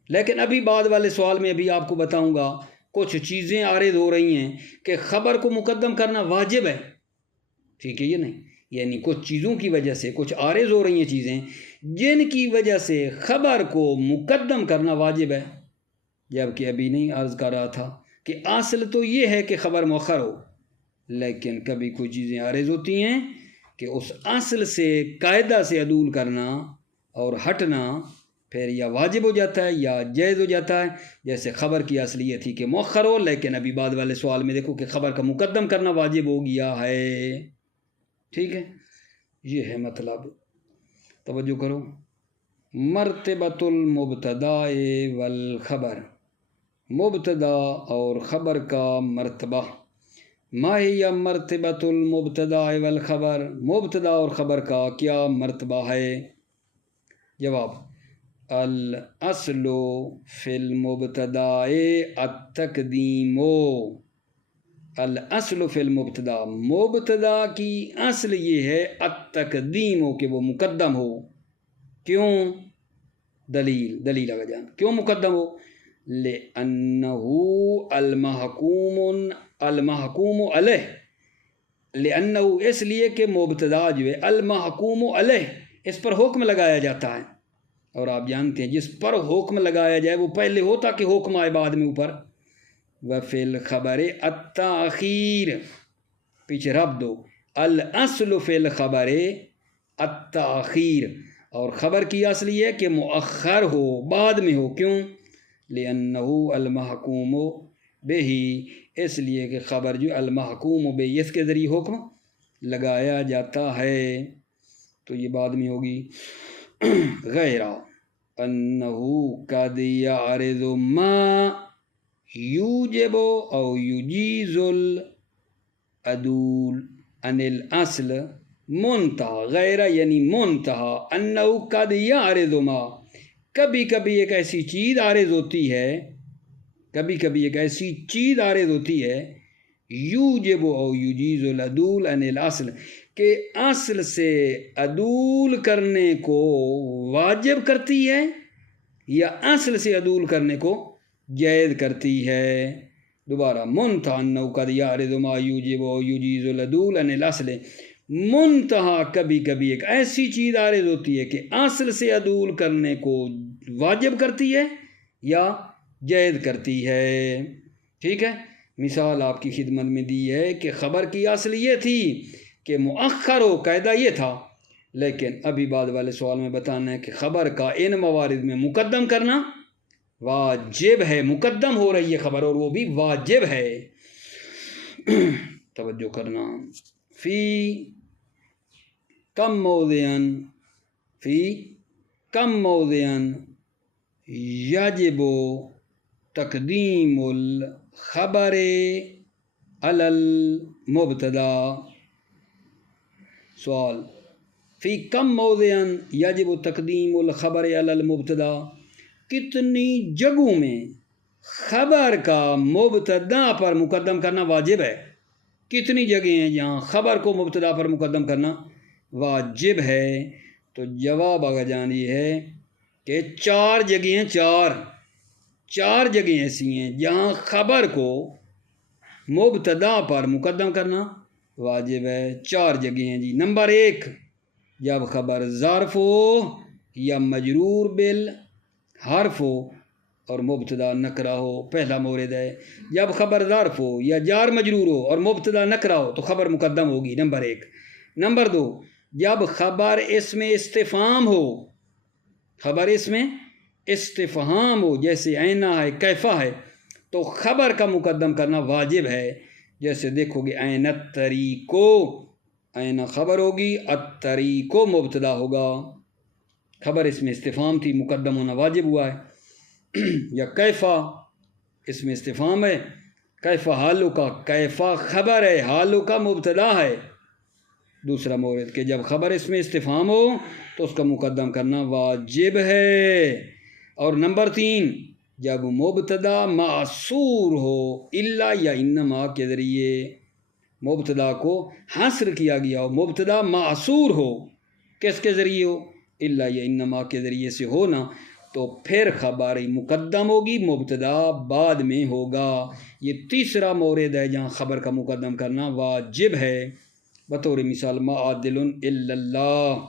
لیکن ابھی بعد والے سوال میں ابھی آپ کو بتاؤں گا کچھ چیزیں عارض ہو رہی ہیں کہ خبر کو مقدم کرنا واجب ہے. ٹھیک ہے، یہ نہیں، یعنی کچھ چیزوں کی وجہ سے کچھ عارض ہو رہی ہیں چیزیں جن کی وجہ سے خبر کو مقدم کرنا واجب ہے. جبکہ ابھی نہیں عرض کر رہا تھا کہ اصل تو یہ ہے کہ خبر مؤخر ہو، لیکن کبھی کوئی چیزیں عارض ہوتی ہیں کہ اس اصل سے قاعدہ سے عدول کرنا اور ہٹنا پھر یا واجب ہو جاتا ہے یا جائز ہو جاتا ہے. جیسے خبر کی اصل یہ تھی کہ مؤخر ہو، لیکن ابھی بعد والے سوال میں دیکھو کہ خبر کا مقدم کرنا واجب ہو گیا ہے. ٹھیک ہے، یہ ہے مطلب. توجہ کرو. مرتبۃ المبتدا والخبر، مبتدا اور خبر کا مرتبہ۔ ما ہی مرتبۃ المبتدا والخبر، مبتدا اور خبر کا کیا مرتبہ ہے؟ جواب: الاصل فی المبتدا التقدیم، الاصل فی المبتدا، مبتدا کی اصل یہ ہے التقدیم کہ وہ مقدم ہو۔ کیوں؟ دلیل آگے جان، کیوں مقدم ہو؟ لأنہ المحکوم علیہ، لأنہ اس لیے کہ مبتدا جو ہے المحکوم علیہ، اس پر حکم لگایا جاتا ہے، اور آپ جانتے ہیں جس پر حکم لگایا جائے وہ پہلے ہو تاکہ حکم آئے بعد میں اوپر۔ وفی الخبر التاخیر، پیچھے رب دو، الاصل فی الخبر التاخیر، اور خبر کی اصل یہ ہے کہ مؤخر ہو، بعد میں ہو۔ کیوں؟ لأنہ المحکوم بہ، اس لیے کہ خبر جو المحکوم بہ اس کے ذریعے حکم لگایا جاتا ہے، تو یہ بعد میں ہوگی۔ غیر انہ قد یعرض ما یوجب او یجیز العدول عن الاصل منتہا، غیر یعنی منتہا، انہ قد یعرض ما، کبھی کبھی ایک ایسی چیز عارض ہوتی ہے، کبھی کبھی ایک ایسی چیز عارض ہوتی ہے، یوجب او یجیز العدول عن الاصل، کہ اصل سے عدول کرنے کو واجب کرتی ہے یا اصل سے عدول کرنے کو جائز کرتی ہے۔ دوبارہ، منتہا انہ قد یعرض ما یوجب او یجیز العدول عن الاصل، منتہا کبھی کبھی ایک ایسی چیز عارض ہوتی ہے کہ اصل سے عدول کرنے کو واجب کرتی ہے یا جائز کرتی ہے۔ ٹھیک ہے، مثال آپ کی خدمت میں دی ہے کہ خبر کی اصل یہ تھی کہ مؤخر ہو، قاعدہ یہ تھا، لیکن ابھی بعد والے سوال میں بتانا ہے کہ خبر کا ان موارد میں مقدم کرنا واجب ہے، مقدم ہو رہی ہے خبر اور وہ بھی واجب ہے۔ توجہ کرنا، فی کم موضعن یجب تقدیم الخبر علی المبتدا۔ سوال، فی کم موضعن یجب تقدیم الخبر علی المبتدا، کتنی جگہوں میں خبر کا مبتدا پر مقدم کرنا واجب ہے؟ کتنی جگہیں ہیں جہاں خبر کو مبتدا پر مقدم کرنا واجب ہے؟ تو جواب آگے جان یہ ہے کہ 4 جگہیں، چار جگہیں ایسی ہیں جہاں خبر کو مبتدا پر مقدم کرنا واجب ہے۔ 4 جگہیں ہیں جی۔ نمبر 1، جب خبر ظرف ہو یا مجرور بالحرف ہو اور مبتدا نکرہ ہو، پہلا مورد ہے۔ جب خبر ظرف ہو یا جار مجرور ہو اور مبتدا نکرہ ہو تو خبر مقدم ہوگی، نمبر 1۔ نمبر 2، جب خبر اسم استفہام ہو، خبر اسم استفہام ہو، جیسے اینہ ہے، کیفہ ہے، تو خبر کا مقدم کرنا واجب ہے۔ جیسے دیکھو گے این الطریقو، اینہ خبر ہوگی، الطریقو مبتدا ہوگا، خبر اسم استفہام تھی، مقدم ہونا واجب ہوا ہے۔ یا کیفہ اسم استفہام ہے، کیفہ حالو کا، کیفہ خبر ہے، حالو کا مبتدا ہے۔ دوسرا مورد کہ جب خبر اسم استفہام ہو تو اس کا مقدم کرنا واجب ہے۔ اور نمبر 3، جب مبتدا معصور ہو، الا یا انما کے ذریعے مبتدا کو حصر کیا گیا ہو، مبتدا معصور ہو، کس کے ذریعے ہو؟ الا یا انما کے ذریعے سے ہونا، تو پھر خبر مقدم ہوگی، مبتدا بعد میں ہوگا۔ یہ تیسرا مورد ہے جہاں خبر کا مقدم کرنا واجب ہے۔ بطور مثال، ما عادل الا اللہ،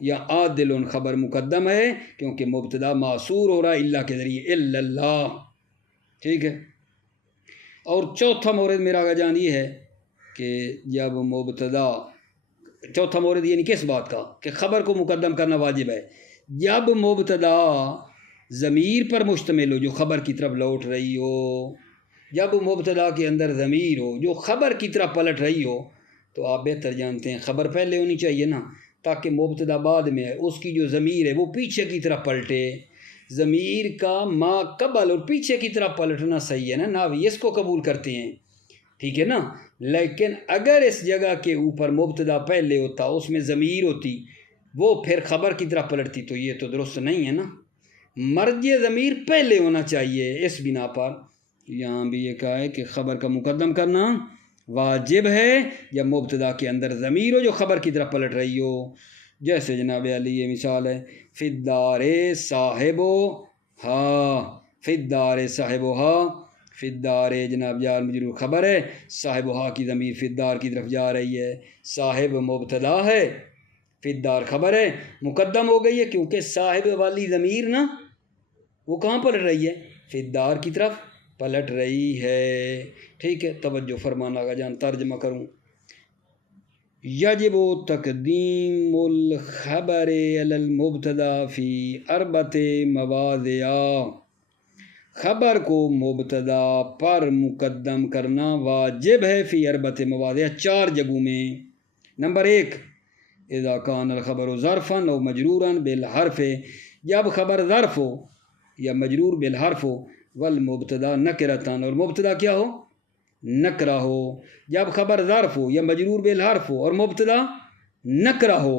یا عادل خبر مقدم ہے کیونکہ مبتدا معصور ہو رہا ہے اللہ کے ذریعے، الا اللہ۔ ٹھیک ہے، اور چوتھا مورد میرا آگے جان یہ ہے کہ جب مبتدا، چوتھا مورد یعنی کس بات کا کہ خبر کو مقدم کرنا واجب ہے، جب مبتدا ضمیر پر مشتمل ہو جو خبر کی طرف لوٹ رہی ہو، جب مبتدا کے اندر ضمیر ہو جو خبر کی طرف پلٹ رہی ہو، تو آپ بہتر جانتے ہیں خبر پہلے ہونی چاہیے نا، تاکہ مبتدا بعد میں ہے، اس کی جو ضمیر ہے وہ پیچھے کی طرف پلٹے۔ ضمیر کا ما قبل اور پیچھے کی طرف پلٹنا صحیح ہے نا، نحوی اس کو قبول کرتے ہیں، ٹھیک ہے نا. لیکن اگر اس جگہ کے اوپر مبتدا پہلے ہوتا، اس میں ضمیر ہوتی، وہ پھر خبر کی طرف پلٹتی، تو یہ تو درست نہیں ہے نا. مرجع ضمیر پہلے ہونا چاہیے. اس بنا پر یہاں بھی یہ کہا ہے کہ خبر کا مقدم کرنا واجب ہے جب مبتدا کے اندر ضمیر ہو جو خبر کی طرف پلٹ رہی ہو. جیسے جناب علی یہ مثال ہے، فی الدار صاحب ہا، فی الدار صاحب ہا، فی الدار جناب جار مجرور خبر ہے، صاحب ہا کی ضمیر فی الدار کی طرف جا رہی ہے. صاحب مبتدا ہے، فی الدار خبر ہے، مقدم ہو گئی ہے کیونکہ صاحب والی ضمیر نا وہ کہاں پلٹ رہی ہے؟ فی الدار کی طرف پلٹ رہی ہے. ٹھیک ہے، توجہ فرمانا کا جان ترجمہ کروں. یجب تقدیم الخبر علی المبتدا فی اربعۃ مواضع، خبر کو مبتدا پر مقدم کرنا واجب ہے فی اربعۃ مواضع، 4 جگہوں میں. نمبر 1، اذا کان الخبر ظرفا او مجرورا بالحرف، جب خبر ظرف ہو یا مجرور بالحرف ہو، والمبتدا نکرتان، اور مبتدا کیا ہو؟ نکرہ ہو. جب خبر ظرف ہو یا مجرور بالحرف ہو اور مبتدا نکرہ ہو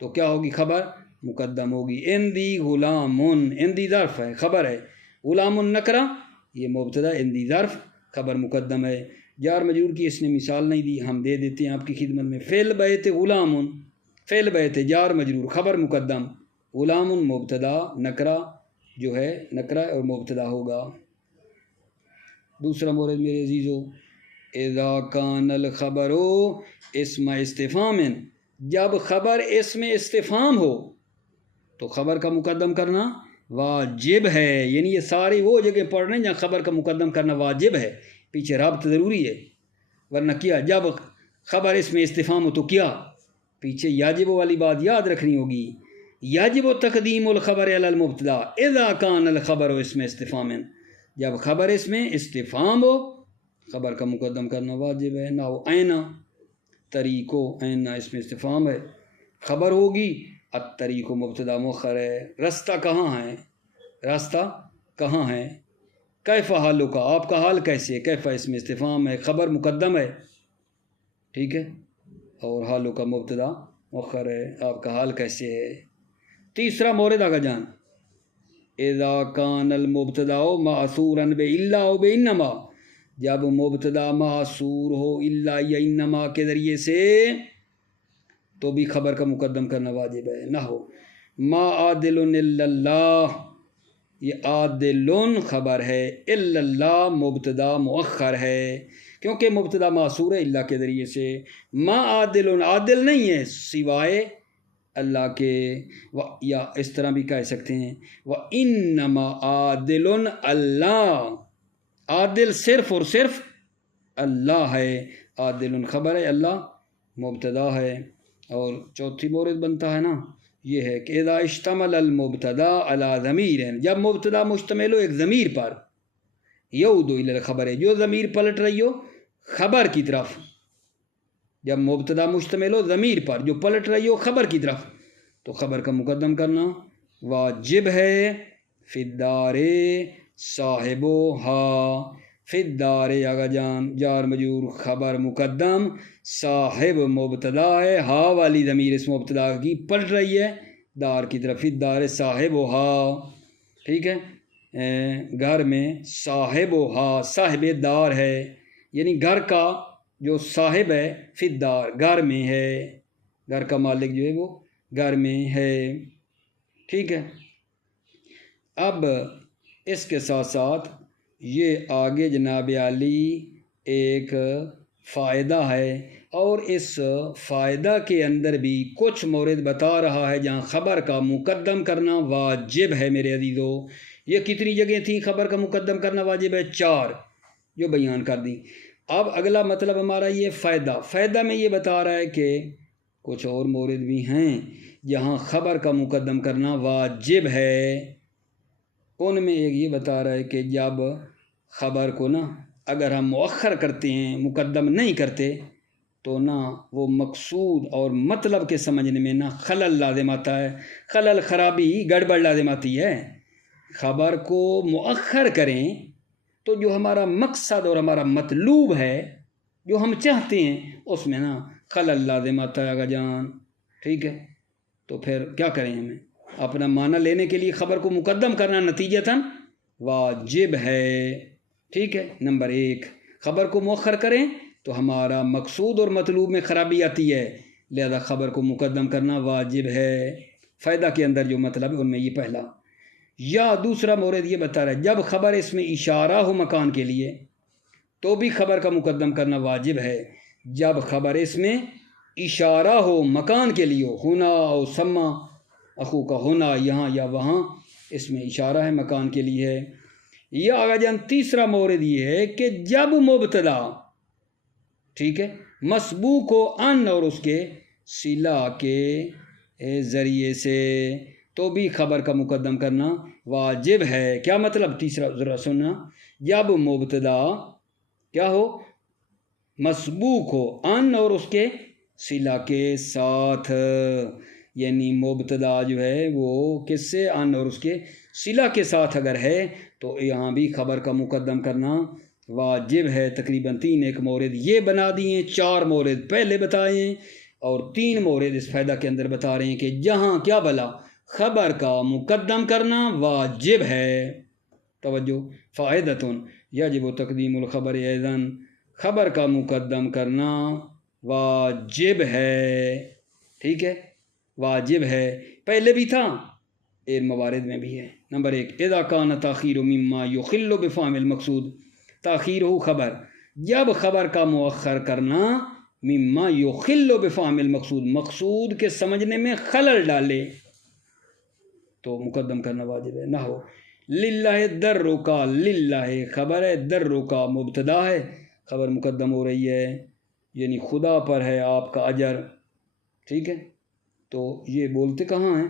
تو کیا ہوگی؟ خبر مقدم ہوگی. اندی غلام، اندی ظرف ہے خبر ہے، غلام نکرہ یہ مبتدا، اندی ظرف خبر مقدم ہے. جار مجرور کی اس نے مثال نہیں دی، ہم دے دیتے ہیں آپ کی خدمت میں. فعل بیت غلام، فعل بیت جار مجرور خبر مقدم، غلام مبتدا، نکرہ جو ہے نکرہ اور مبتدا ہوگا. دوسرا مورد میرے عزیزو، اذا کان الخبر اسم استفہام، جب خبر اسم استفہام ہو تو خبر کا مقدم کرنا واجب ہے. یعنی یہ ساری وہ جگہ پڑھ رہے ہیں جہاں خبر کا مقدم کرنا واجب ہے، پیچھے رابط ضروری ہے. ورنہ کیا، جب خبر اسم استفہام ہو تو کیا پیچھے یاجب والی بات یاد رکھنی ہوگی. یجب تقدیم الخبر علی المبتدا اذا کان الخبر اسم استفہام، جب خبر اس میں استفہام ہو خبر کا مقدم کرنا واجب ہے. نہ ہو اینا طریقو، اینا اس میں استفہام ہے، خبر ہوگی. الطریق مبتدا مؤخر ہے، رستہ کہاں ہے، راستہ کہاں ہے. کیف حالو کا، آپ کا حال کیسے ہے، کیف اس میں استفہام ہے، خبر مقدم ہے. ٹھیک ہے، اور حالو کا مبتدا مؤخر ہے، آپ کا حال کیسے ہے. تیسرا مورد آگا جان، اذا کان المبتدا معصورا بالا و بانما، جب مبتدا معصور ہو الا یا انما کے ذریعے سے تو بھی خبر کا مقدم کرنا واجب ہے. نہ ہو ما عادل الا اللہ، یہ عادل خبر ہے، الا اللہ مبتدا مؤخر ہے کیونکہ مبتدا معصور ہے اللہ کے ذریعے سے. ما عادل، عادل نہیں ہے سوائے اللہ کے، یا اس طرح بھی کہہ سکتے ہیں وَإِنَّمَا عَادِلٌ اللہ، عادل صرف اور صرف اللہ ہے. عادل خبر ہے، اللہ مبتدا ہے. اور چوتھی مورد بنتا ہے نا یہ ہے کہ اذا اشتمل المبتدا علی ضمیر، جب مبتدا مشتمل ہو ایک ضمیر پر، یعود الی الخبر ہے جو ضمیر پلٹ رہی ہو خبر کی طرف. جب مبتدا مشتمل ہو ضمیر پر جو پلٹ رہی ہو خبر کی طرف تو خبر کا مقدم کرنا واجب ہے. فی الدار صاحب ہا، فی الدار آگا جان جار مجرور خبر مقدم، صاحب مبتدا ہے، ہا والی ضمیر اس مبتدا کی پلٹ رہی ہے دار کی طرف. فی الدار صاحب ہا، ٹھیک ہے، گھر میں صاحب ہا، صاحب دار ہے یعنی گھر کا جو صاحب ہے، فی الدار گھر میں ہے، گھر کا مالک جو ہے وہ گھر میں ہے. ٹھیک ہے، اب اس کے ساتھ ساتھ یہ آگے جناب عالی ایک فائدہ ہے، اور اس فائدہ کے اندر بھی کچھ مورد بتا رہا ہے جہاں خبر کا مقدم کرنا واجب ہے. میرے عزیزو، یہ کتنی جگہیں تھیں خبر کا مقدم کرنا واجب ہے؟ 4 جو بیان کر دیں. اب اگلا مطلب ہمارا یہ فائدہ میں یہ بتا رہا ہے کہ کچھ اور مورد بھی ہیں جہاں خبر کا مقدم کرنا واجب ہے. ان میں ایک یہ بتا رہا ہے کہ جب خبر کو نا اگر ہم مؤخر کرتے ہیں، مقدم نہیں کرتے، تو نہ وہ مقصود اور مطلب کے سمجھنے میں نہ خلل لازم آتا ہے، خلل خرابی گڑبڑ لازم آتی ہے. خبر کو مؤخر کریں تو جو ہمارا مقصد اور ہمارا مطلوب ہے، جو ہم چاہتے ہیں، اس میں نا خلل لازم آتا ہے جان، ٹھیک ہے؟ تو پھر کیا کریں؟ ہمیں اپنا معنی لینے کے لیے خبر کو مقدم کرنا نتیجتاً واجب ہے، ٹھیک ہے؟ نمبر 1، خبر کو مؤخر کریں تو ہمارا مقصود اور مطلوب میں خرابی آتی ہے، لہذا خبر کو مقدم کرنا واجب ہے۔ فائدہ کے اندر جو مطلب ہے ان میں یہ پہلا۔ یا دوسرا مورد یہ بتا رہا ہے جب خبر اس میں اشارہ ہو مکان کے لیے تو بھی خبر کا مقدم کرنا واجب ہے۔ جب خبر اس میں اشارہ ہو مکان کے لیے، ہونا او سما اخو کا ہونا یہاں یا وہاں، اس میں اشارہ ہے مکان کے لیے ہے۔ یا آگا جان تیسرا مورد یہ ہے کہ جب مبتدا، ٹھیک ہے، مسبوق ہو ان اور اس کے صلہ کے ذریعے سے تو بھی خبر کا مقدم کرنا واجب ہے۔ کیا مطلب؟ تیسرا ذرا سننا، جب مبتدا کیا ہو؟ مسبوق ہو ان اور اس کے صلہ کے ساتھ، یعنی مبتدا جو ہے وہ کس سے؟ ان اور اس کے صلہ کے ساتھ اگر ہے تو یہاں بھی خبر کا مقدم کرنا واجب ہے۔ تقریباً 3 مورد یہ بنا دیے، 4 مورد پہلے بتائے ہیں اور 3 مورد اس فائدہ کے اندر بتا رہے ہیں کہ جہاں کیا بلا خبر کا مقدم کرنا واجب ہے۔ توجہ، فائدتن یجب تقدیم الخبر ایضاً، خبر کا مقدم کرنا واجب ہے، ٹھیک ہے؟ واجب ہے، پہلے بھی تھا، ان موارد میں بھی ہے۔ نمبر 1، اذا کان تاخیر مما یخل بفہم المقصود، تاخیر ہو خبر، جب خبر کا مؤخر کرنا مما یخل بفہم المقصود، مقصود کے سمجھنے میں خلل ڈالے تو مقدم کرنا واجب ہے۔ نہ ہو للہ درو کا، للہ خبر ہے، درو کا مبتدا ہے، خبر مقدم ہو رہی ہے، یعنی خدا پر ہے آپ کا اجر، ٹھیک ہے؟ تو یہ بولتے کہاں ہیں؟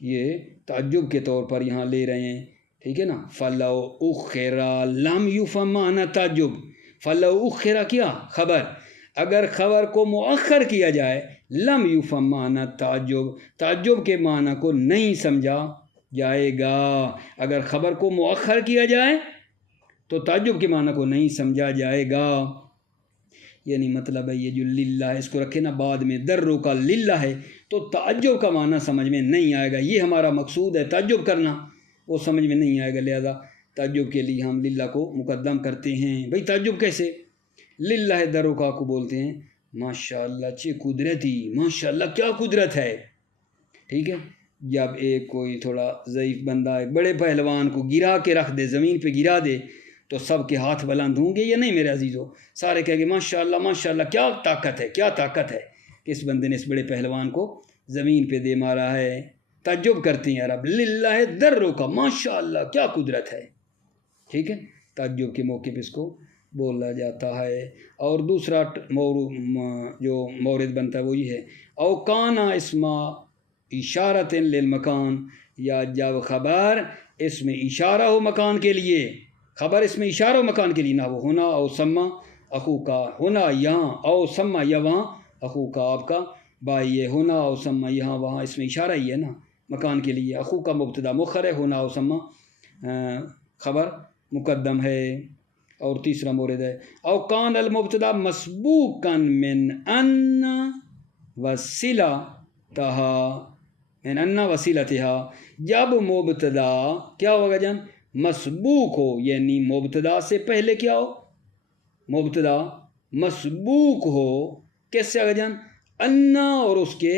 یہ تعجب کے طور پر یہاں لے رہے ہیں، ٹھیک ہے نا؟ فلو اخرا لم یفہم معنی تعجب، فلو اخرا کیا؟ خبر، اگر خبر کو مؤخر کیا جائے لم یفہم معنی تعجب، تعجب کے معنی کو نہیں سمجھا جائے گا۔ اگر خبر کو مؤخر کیا جائے تو تعجب کے معنی کو نہیں سمجھا جائے گا، یعنی مطلب ہے یہ جو للہ ہے اس کو رکھے نا بعد میں، درو کا للہ ہے تو تعجب کا معنی سمجھ میں نہیں آئے گا، یہ ہمارا مقصود ہے تعجب کرنا، وہ سمجھ میں نہیں آئے گا، لہذا تعجب کے لیے ہم للہ کو مقدم کرتے ہیں۔ بھئی تعجب کیسے؟ للہ درو کا کو بولتے ہیں ماشاءاللہ چے قدرتی، ماشاءاللہ کیا قدرت ہے، ٹھیک ہے؟ جب ایک کوئی تھوڑا ضعیف بندہ ایک بڑے پہلوان کو گرا کے رکھ دے، زمین پہ گرا دے، تو سب کے ہاتھ بلند ہوں گے یا نہیں میرے عزیزو؟ سارے کہیں گے ماشاءاللہ ماشاءاللہ کیا طاقت ہے، کیا طاقت ہے کہ اس بندے نے اس بڑے پہلوان کو زمین پہ دے مارا ہے۔ تعجب کرتے ہیں عرب، للہ درو کا، ماشاءاللہ کیا قدرت ہے، ٹھیک ہے؟ تعجب کے موقع پہ اس کو بولا جاتا ہے۔ اور دوسرا جو مورد بنتا ہے وہ یہ ہے اوکانا اسما اشارت للمکان، یا جب خبر اس میں اشارہ ہو مکان کے لیے، خبر اس میں اشارہ ہو مکان کے لیے، نہ وہ ہونا او سما اخو کا، ہونا یہاں او سما یا وہاں اخو کا آپ کا بھائی ہے، ہونا او سما یہاں وہاں، اس میں اشارہ ہی ہے نا مکان کے لیے، اخو کا مبتدا مؤخر ہے، ہونا او سما خبر مقدم ہے۔ اور تیسرا مورد ہے اوکان المبتدا مسبوقا من ان وصلتہا، من ان وصلتہا، جب مبتدا کیا ہوگا جان؟ مسبوق ہو، یعنی مبتدا سے پہلے کیا ہو؟ مبتدا مسبوق ہو، کیسے آگا جان؟ انا اور اس کے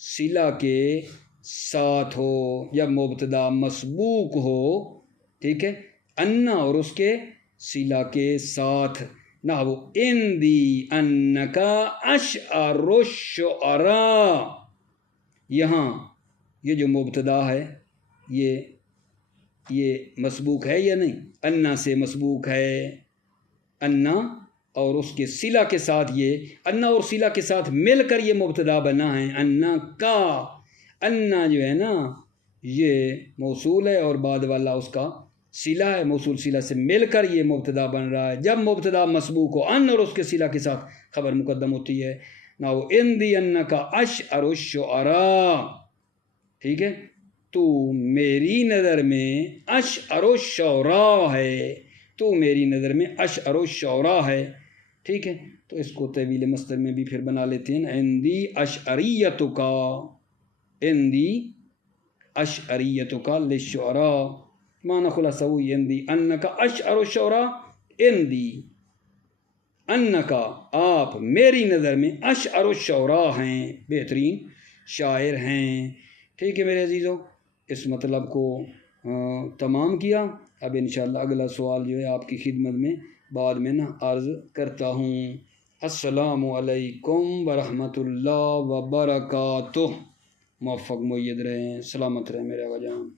صلہ کے ساتھ ہو، جب مبتدا مسبوق ہو، ٹھیک ہے، انا اور اس کے صلہ کے ساتھ، نہ وہ اندی انکا اشعر الشعراء، یہاں یہ جو مبتدا ہے یہ مسبوق ہے یا نہیں؟ انا سے مسبوق ہے، انا اور اس کے صلہ کے ساتھ، یہ انا اور صلہ کے ساتھ مل کر یہ مبتدا بنا ہے، انا کا، انا جو ہے نا یہ موصول ہے اور بعد والا اس کا صلہ ہے، موصول صلہ سے مل کر یہ مبتدا بن رہا ہے۔ جب مبتدا مسبوق ہو ان اور اس کے صلہ کے ساتھ خبر مقدم ہوتی ہے، نہ وہ اندی ان کا اشعر الشعراء، ٹھیک ہے؟ تو میری نظر میں اشعر و شعراء ہے، تو میری نظر میں اشعر و شعراء ہے، ٹھیک ہے. تو اس کو طویل مصدر میں بھی پھر بنا لیتے ہیں. عندی اشعریت کا، عندی اشعریت کا للشعراء، معنی خلاصہ وہی عندی انکا اشعر و شعراء، عندی انکا آپ میری نظر میں اشعر و شعراء ہیں، بہترین شاعر ہیں. ٹھیک ہے میرے عزیزوں، اس مطلب کو تمام کیا. اب انشاءاللہ اگلا سوال جو ہے آپ کی خدمت میں بعد میں عرض کرتا ہوں. السلام علیکم ورحمۃ اللہ وبرکاتہ. موفق مؤید رہیں، سلامت رہیں میرے آقا جان.